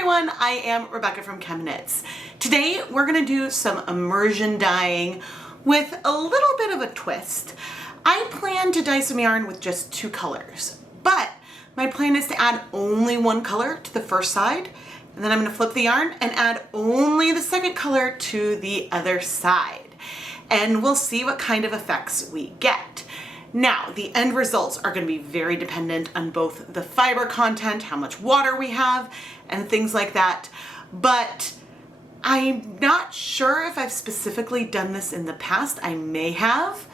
everyone, I am Rebecca from ChemKnits. Today we're going to do some immersion dyeing with a little bit of a twist. I plan to dye some yarn with just two colors, but my plan is to add only one color to the first side, and then I'm going to flip the yarn and add only the second color to the other side. And we'll see what kind of effects we get. Now, the end results are going to be very dependent on both the fiber content, how much water we have, and things like that. But I'm not sure if I've specifically done this in the past. I may have.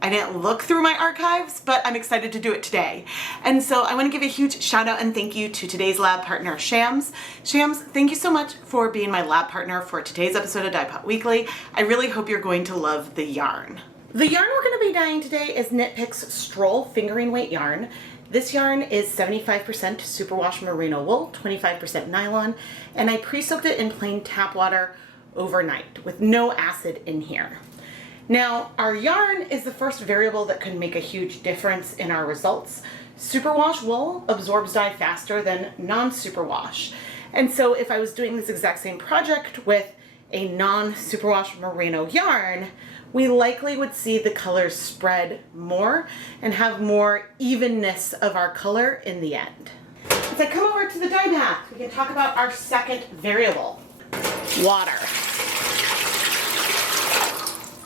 I didn't look through my archives, but I'm excited to do it today. And so I want to give a huge shout out and thank you to today's lab partner, Shams. Shams, thank you so much for being my lab partner for today's episode of Dyepot Weekly. I really hope you're going to love the yarn. The yarn we're going to be dyeing today is Knit Picks Stroll Fingering Weight yarn. This yarn is 75% superwash merino wool, 25% nylon, and I pre-soaked it in plain tap water overnight with no acid in here. Now, our yarn is the first variable that can make a huge difference in our results. Superwash wool absorbs dye faster than non-superwash. And so if I was doing this exact same project with a non-superwash merino yarn, we likely would see the colors spread more and have more evenness of our color in the end. As I come over to the dye bath, we can talk about our second variable, water.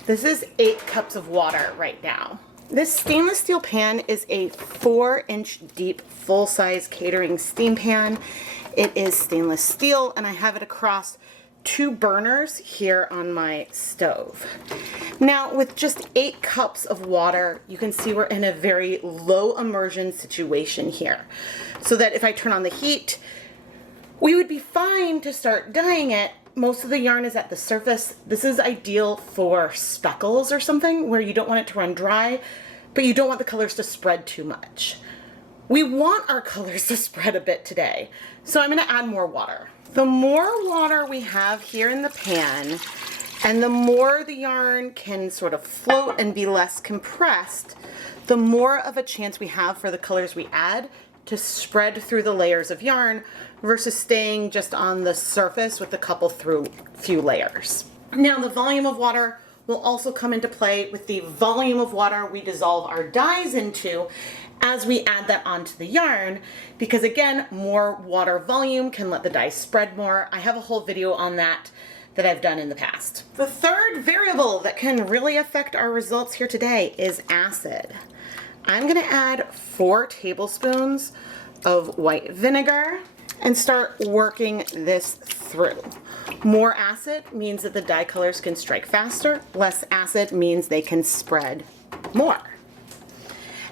This is 8 cups of water right now. This stainless steel pan is a 4-inch deep full-size catering steam pan. It is stainless steel and I have it across 2 burners here on my stove. Now with just 8 cups of water, you can see we're in a very low immersion situation here. So that if I turn on the heat, we would be fine to start dyeing it. Most of the yarn is at the surface. This is ideal for speckles or something where you don't want it to run dry, but you don't want the colors to spread too much. We want our colors to spread a bit today, so I'm going to add more water. The more water we have here in the pan, and the more the yarn can sort of float and be less compressed, the more of a chance we have for the colors we add to spread through the layers of yarn versus staying just on the surface with a few layers. Now the volume of water will also come into play with the volume of water we dissolve our dyes into as we add that onto the yarn, because again, more water volume can let the dye spread more. I have a whole video on that I've done in the past. The third variable that can really affect our results here today is acid. I'm gonna add 4 tablespoons of white vinegar and start working this through. More acid means that the dye colors can strike faster. Less acid means they can spread more.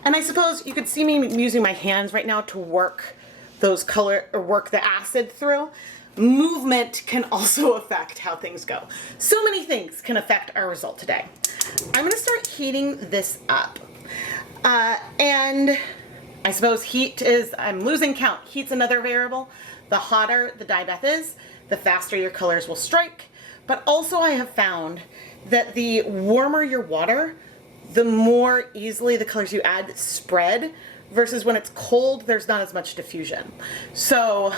And I suppose you could see me using my hands right now to work work the acid through. Movement can also affect how things go. So many things can affect our result today. I'm gonna start heating this up. And I suppose heat is, I'm losing count. Heat's another variable. The hotter the dye bath is, the faster your colors will strike. But also I have found that the warmer your water, the more easily the colors you add spread, versus when it's cold, there's not as much diffusion. So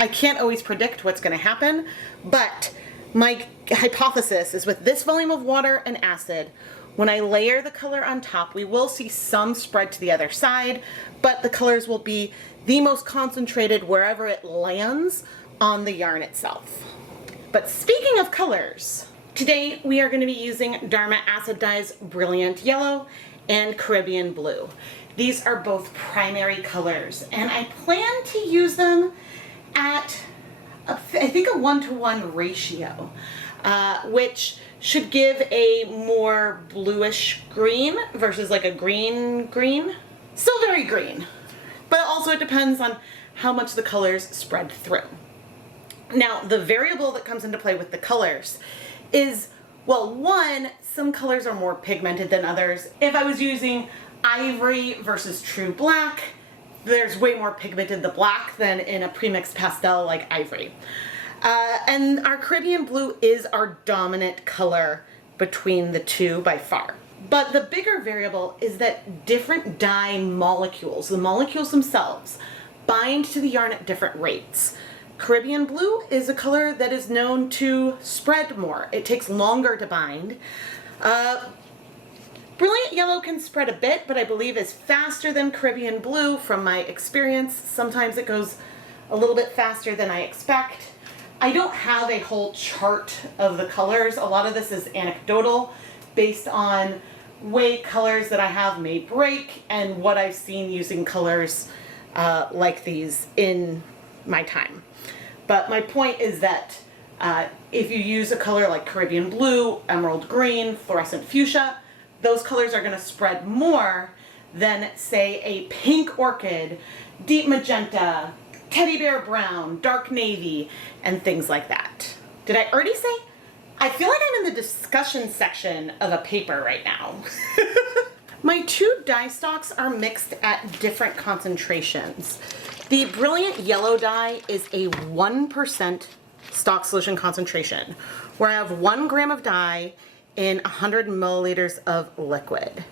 I can't always predict what's going to happen, but my hypothesis is with this volume of water and acid, when I layer the color on top, we will see some spread to the other side, but the colors will be the most concentrated wherever it lands on the yarn itself. But speaking of colors, today we are going to be using Dhrama Acid Dye's Brilliant Yellow and Caribbean Blue. These are both primary colors, and I plan to use them at, I think, a 1-to-1 ratio, which should give a more bluish green versus like a green. Still very green, but also it depends on how much the colors spread through. Now, the variable that comes into play with the colors is, well, one, some colors are more pigmented than others. If I was using ivory versus true black, there's way more pigmented the black than in a premixed pastel like ivory. And our Caribbean Blue is our dominant color between the two by far. But the bigger variable is that different dye molecules, the molecules themselves, bind to the yarn at different rates. Caribbean blue is a color that is known to spread more. It takes longer to bind. Brilliant yellow can spread a bit, but I believe is faster than Caribbean blue from my experience. Sometimes it goes a little bit faster than I expect. I don't have a whole chart of the colors. A lot of this is anecdotal based on way colors that I have may break and what I've seen using colors like these in my time. But my point is that if you use a color like Caribbean blue, emerald green, fluorescent fuchsia, those colors are going to spread more than, say, a pink orchid, deep magenta, teddy bear brown, dark navy, and things like that. Did I already say? I feel like I'm in the discussion section of a paper right now. My two dye stocks are mixed at different concentrations. The Brilliant Yellow dye is a 1% stock solution concentration, where I have 1 gram of dye in 100 milliliters of liquid.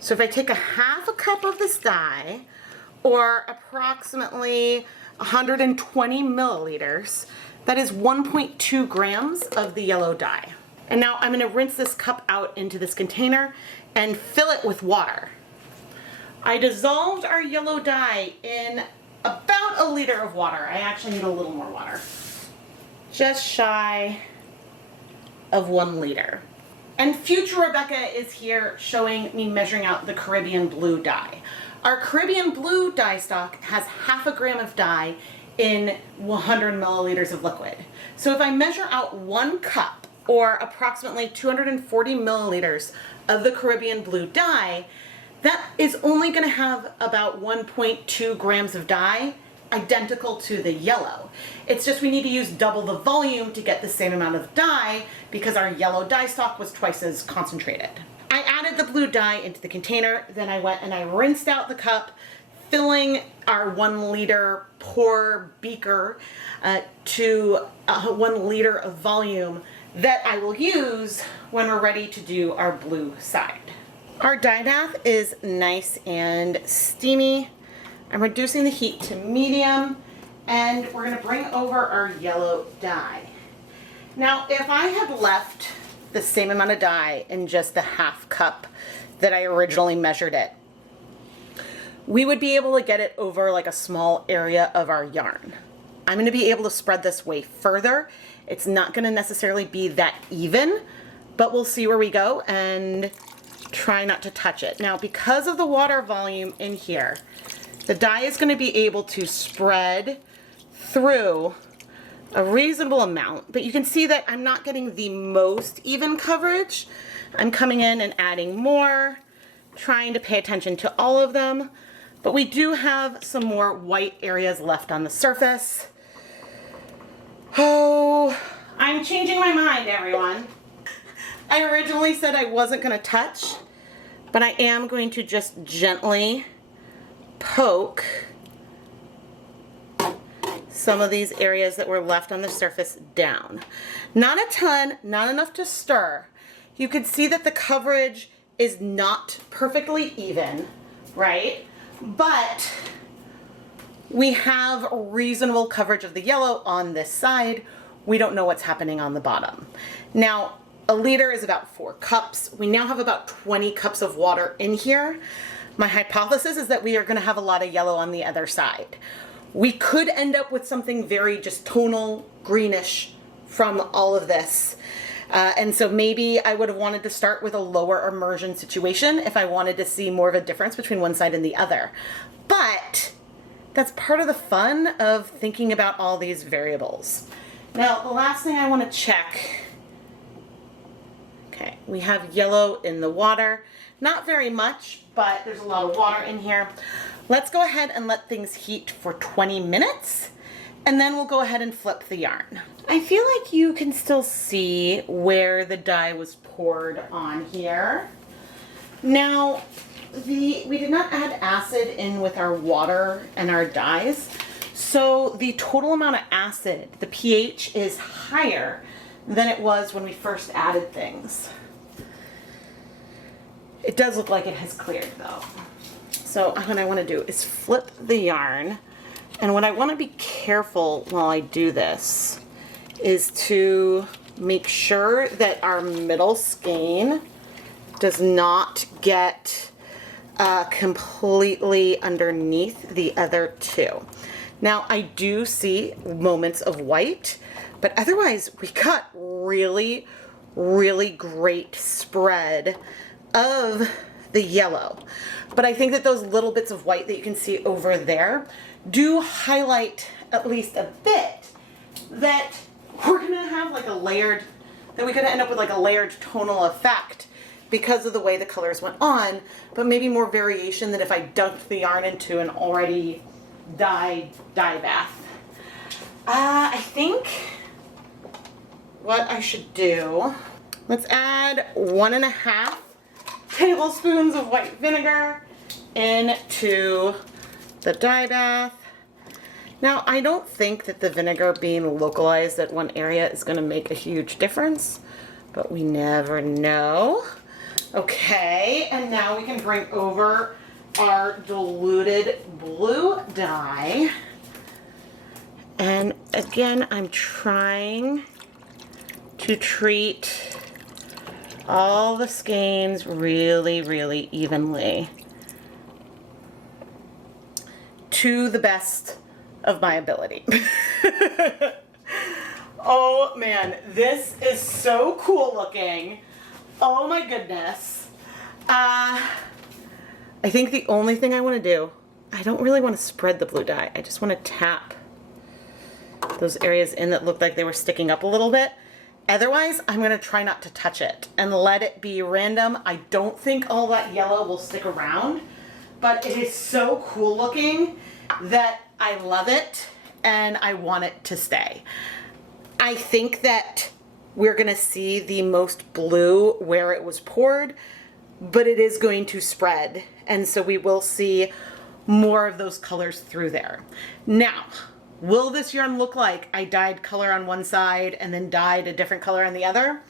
So if I take a half a cup of this dye, or approximately 120 milliliters, that is 1.2 grams of the yellow dye. And now I'm gonna rinse this cup out into this container and fill it with water. I dissolved our yellow dye in about a liter of water. I actually need a little more water. Just shy of 1 liter. And future Rebecca is here showing me measuring out the Caribbean blue dye. Our Caribbean blue dye stock has half a gram of dye in 100 milliliters of liquid. So if I measure out 1 cup, or approximately 240 milliliters of the Caribbean blue dye, that is only going to have about 1.2 grams of dye, identical to the yellow. It's just we need to use double the volume to get the same amount of dye because our yellow dye stock was twice as concentrated. I added the blue dye into the container, then I went and I rinsed out the cup, filling our 1 liter pour beaker to 1 liter of volume that I will use when we're ready to do our blue side. Our dye bath is nice and steamy. I'm reducing the heat to medium, and we're going to bring over our yellow dye. Now, if I had left the same amount of dye in just the half cup that I originally measured it, we would be able to get it over like a small area of our yarn. I'm going to be able to spread this way further. It's not going to necessarily be that even, but we'll see where we go and try not to touch it. Now, because of the water volume in here, the dye is going to be able to spread through a reasonable amount, but you can see that I'm not getting the most even coverage. I'm coming in and adding more, trying to pay attention to all of them, but we do have some more white areas left on the surface. Oh, I'm changing my mind, everyone. I originally said I wasn't going to touch, but I am going to just gently poke some of these areas that were left on the surface down. Not a ton, not enough to stir. You can see that the coverage is not perfectly even, right? But we have reasonable coverage of the yellow on this side. We don't know what's happening on the bottom. Now, a liter is about 4 cups. We now have about 20 cups of water in here. My hypothesis is that we are going to have a lot of yellow on the other side. We could end up with something very just tonal, greenish from all of this. And so maybe I would have wanted to start with a lower immersion situation if I wanted to see more of a difference between one side and the other. But that's part of the fun of thinking about all these variables. Now, the last thing I want to check. Okay, we have yellow in the water. Not very much, but there's a lot of water in here. Let's go ahead and let things heat for 20 minutes, and then we'll go ahead and flip the yarn. I feel like you can still see where the dye was poured on here. Now, we did not add acid in with our water and our dyes, so the total amount of acid, the pH, is higher than it was when we first added things. It does look like it has cleared though. So what I want to do is flip the yarn And what I want to be careful while I do this is to make sure that our middle skein does not get completely underneath the other two. Now I do see moments of white, but otherwise we got really, really great spread of the yellow. But I think that those little bits of white that you can see over there do highlight at least a bit that we're gonna have like a layered, that we could end up with like a layered tonal effect because of the way the colors went on, but maybe more variation than if I dumped the yarn into an already dyed dye bath. I think what I should do, let's add 1.5 tablespoons of white vinegar into the dye bath. Now, I don't think that the vinegar being localized at one area is going to make a huge difference, but we never know. Okay, and now we can bring over our diluted blue dye. And again, I'm trying to treat all the skeins really, really evenly to the best of my ability. Oh man, this is so cool looking. Oh my goodness. I think the only thing I want to do, I don't really want to spread the blue dye. I just want to tap those areas in that looked like they were sticking up a little bit. Otherwise, I'm going to try not to touch it and let it be random. I don't think all that yellow will stick around, but it is so cool looking that I love it and I want it to stay. I think that we're going to see the most blue where it was poured, but it is going to spread. And so we will see more of those colors through there. Now, will this yarn look like I dyed color on one side and then dyed a different color on the other?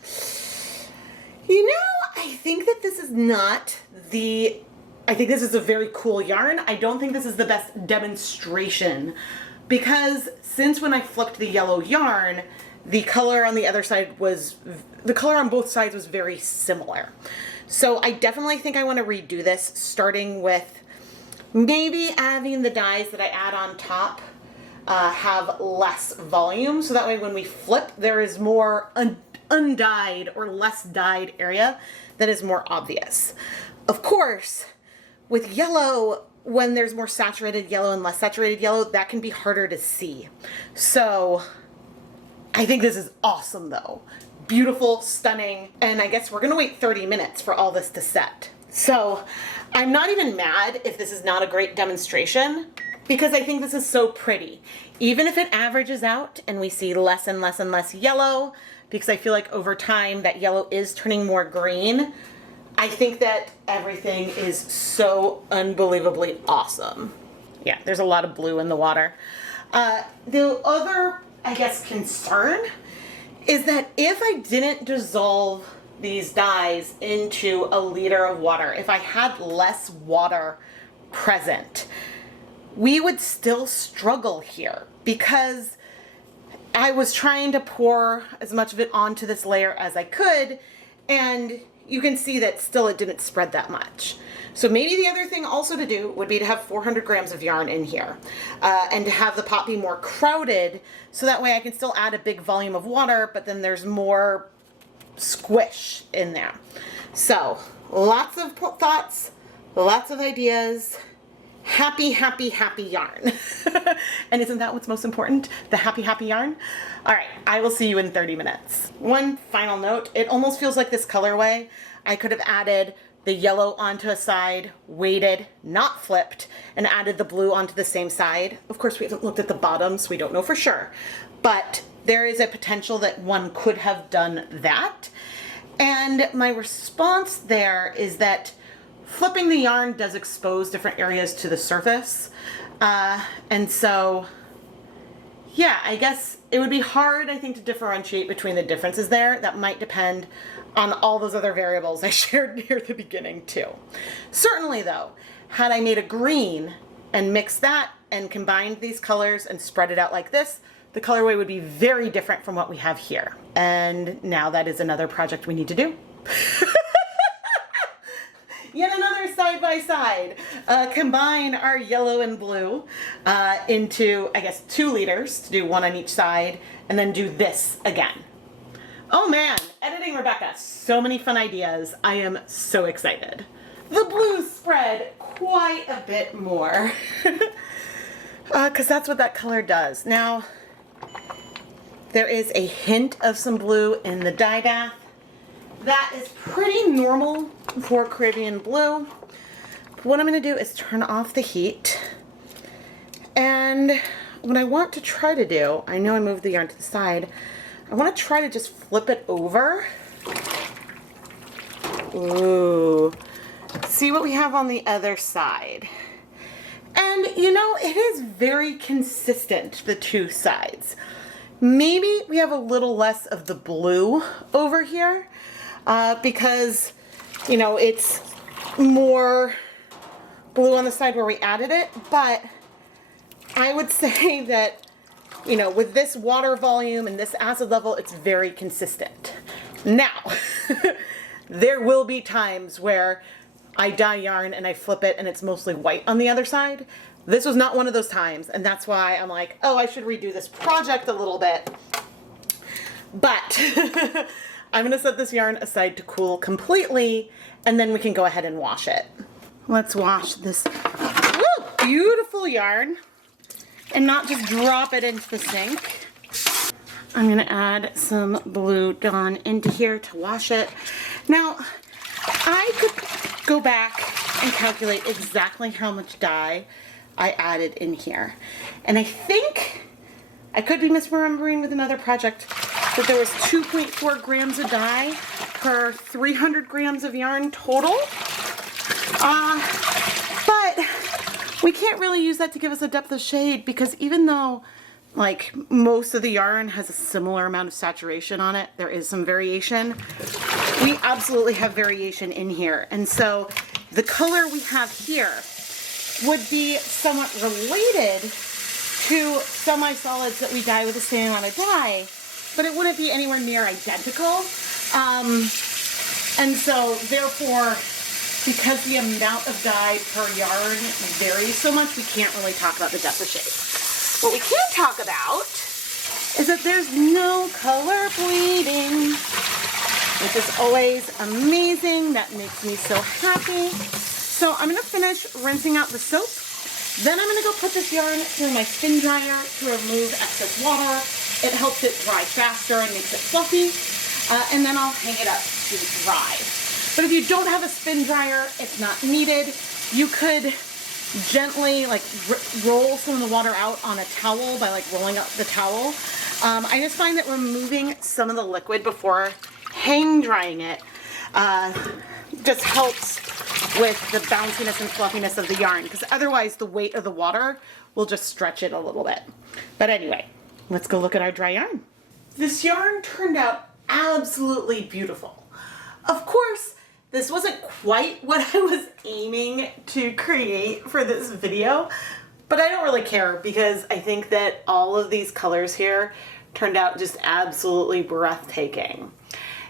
You know, I think that this is not the, I think this is a very cool yarn. I don't think this is the best demonstration because since when I flipped the yellow yarn, the color on the other side was, the color on both sides was very similar. So I definitely think I want to redo this, starting with maybe adding the dyes that I add on top have less volume, so that way when we flip there is more undyed or less dyed area that is more obvious. Of course, with yellow, when there's more saturated yellow and less saturated yellow, that can be harder to see. So I think this is awesome though. Beautiful, stunning, and I guess we're gonna wait 30 minutes for all this to set. So I'm not even mad if this is not a great demonstration because I think this is so pretty. Even if it averages out and we see less and less and less yellow, because I feel like over time that yellow is turning more green, I think that everything is so unbelievably awesome. Yeah, there's a lot of blue in the water. The other, I guess, concern is that if I didn't dissolve these dyes into a liter of water, if I had less water present, we would still struggle here because I was trying to pour as much of it onto this layer as I could, and you can see that still it didn't spread that much. So maybe the other thing also to do would be to have 400 grams of yarn in here and to have the pot be more crowded so that way I can still add a big volume of water, but then there's more squish in there. So lots of thoughts, lots of ideas. Happy, happy, happy yarn. And isn't that what's most important? The happy, happy yarn? All right, I will see you in 30 minutes. One final note, it almost feels like this colorway, I could have added the yellow onto a side, weighted, not flipped, and added the blue onto the same side. Of course, we haven't looked at the bottom, so we don't know for sure. But there is a potential that one could have done that. And my response there is that flipping the yarn does expose different areas to the surface. And so, yeah, I guess it would be hard, I think, to differentiate between the differences there. That might depend on all those other variables I shared near the beginning too. Certainly though, had I made a green and mixed that and combined these colors and spread it out like this, the colorway would be very different from what we have here. And now that is another project we need to do. Yet another side by side. Combine our yellow and blue into, I guess, 2 liters to do one on each side, and then do this again. Oh man, editing Rebecca, so many fun ideas. I am so excited. The blues spread quite a bit more because that's what that color does. Now, there is a hint of some blue in the dye bath. That is pretty normal for Caribbean blue. But what I'm going to do is turn off the heat. And what I want to try to do, I know I moved the yarn to the side, I want to try to just flip it over. Ooh. See what we have on the other side. And you know, it is very consistent, the 2 sides. Maybe we have a little less of the blue over here because, you know, it's more blue on the side where we added it, but I would say that, you know, with this water volume and this acid level, it's very consistent. Now, there will be times where I dye yarn and I flip it and it's mostly white on the other side. This was not one of those times, and that's why I'm like, oh, I should redo this project a little bit. But I'm gonna set this yarn aside to cool completely, and then we can go ahead and wash it. Let's wash this beautiful yarn and not just drop it into the sink. I'm gonna add some blue Dawn into here to wash it. Now, I could go back and calculate exactly how much dye I added in here. And I think, I could be misremembering with another project, that there was 2.4 grams of dye per 300 grams of yarn total. But we can't really use that to give us a depth of shade because even though like most of the yarn has a similar amount of saturation on it, there is some variation. We absolutely have variation in here. And so the color we have here would be somewhat related to semi-solids that we dye with the same amount of dye, but it wouldn't be anywhere near identical. And so therefore, because the amount of dye per yarn varies so much, we can't really talk about the depth of shade. What we can talk about is that there's no color bleeding, which is always amazing. That makes me so happy. So I'm gonna finish rinsing out the soap. Then I'm gonna go put this yarn through my spin dryer to remove excess water. It helps it dry faster and makes it fluffy. And then I'll hang it up to dry. But if you don't have a spin dryer, it's not needed. You could gently like roll some of the water out on a towel by like rolling up the towel. I just find that removing some of the liquid before hang drying it just helps with the bounciness and fluffiness of the yarn, because otherwise the weight of the water will just stretch it a little bit. But anyway, let's go look at our dry yarn. This yarn turned out absolutely beautiful. Of course, this wasn't quite what I was aiming to create for this video, but I don't really care because I think that all of these colors here turned out just absolutely breathtaking.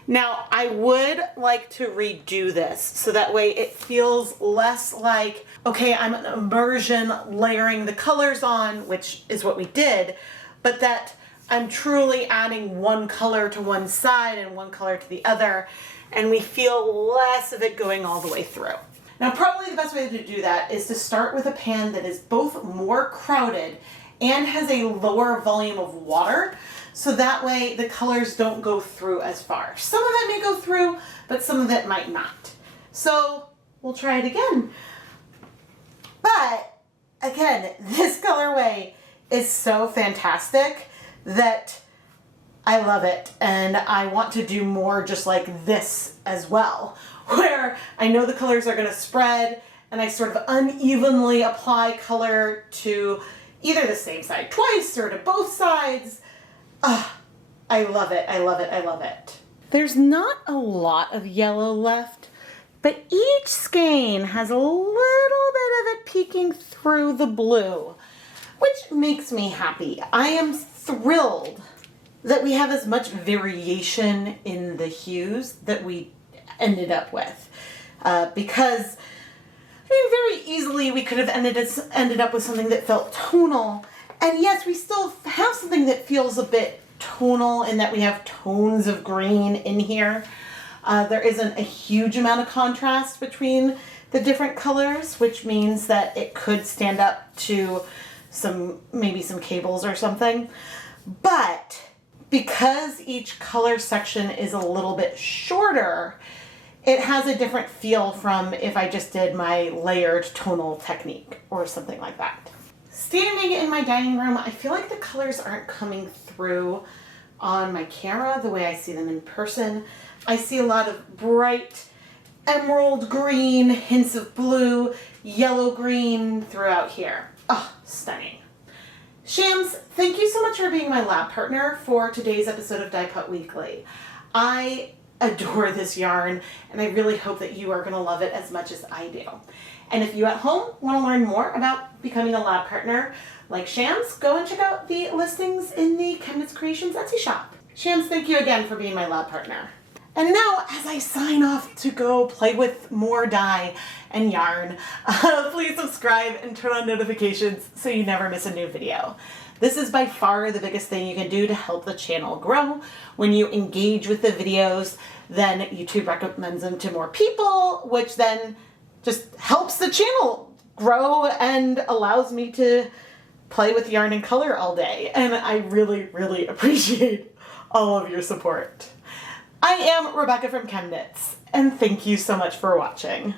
Now, I would like to redo this so that way it feels less like, okay, I'm an immersion layering the colors on, which is what we did, but that I'm truly adding one color to one side and one color to the other, and we feel less of it going all the way through. Now, probably the best way to do that is to start with a pan that is both more crowded and has a lower volume of water, so that way the colors don't go through as far. Some of it may go through, but some of it might not. So we'll try it again. But again, this colorway is so fantastic that I love it, and I want to do more just like this as well, where I know the colors are going to spread and I sort of unevenly apply color to either the same side twice or to both sides. I love it, I love it, I love it. There's not a lot of yellow left, but each skein has a little bit of it peeking through the blue. which makes me happy. I am thrilled that we have as much variation in the hues that we ended up with. Because, I mean, very easily we could have ended up with something that felt tonal. And yes, we still have something that feels a bit tonal in that we have tones of green in here. There isn't a huge amount of contrast between the different colors, which means that it could stand up to maybe some cables or something. But because each color section is a little bit shorter, it has a different feel from if I just did my layered tonal technique or something like that. Standing in my dining room, I feel like the colors aren't coming through on my camera the way I see them in person. I see a lot of bright emerald green, hints of blue, yellow green throughout here. Oh, stunning. Shams, thank you so much for being my lab partner for today's episode of Dyepot Weekly. I adore this yarn, and I really hope that you are going to love it as much as I do. And if you at home want to learn more about becoming a lab partner like Shams, go and check out the listings in the ChemKnits Creations Etsy shop. Shams, thank you again for being my lab partner. And now, as I sign off to go play with more dye and yarn, please subscribe and turn on notifications so you never miss a new video. This is by far the biggest thing you can do to help the channel grow. When you engage with the videos, then YouTube recommends them to more people, which then just helps the channel grow and allows me to play with yarn and color all day. And I really, really appreciate all of your support. I am Rebecca from ChemKnits, and thank you so much for watching.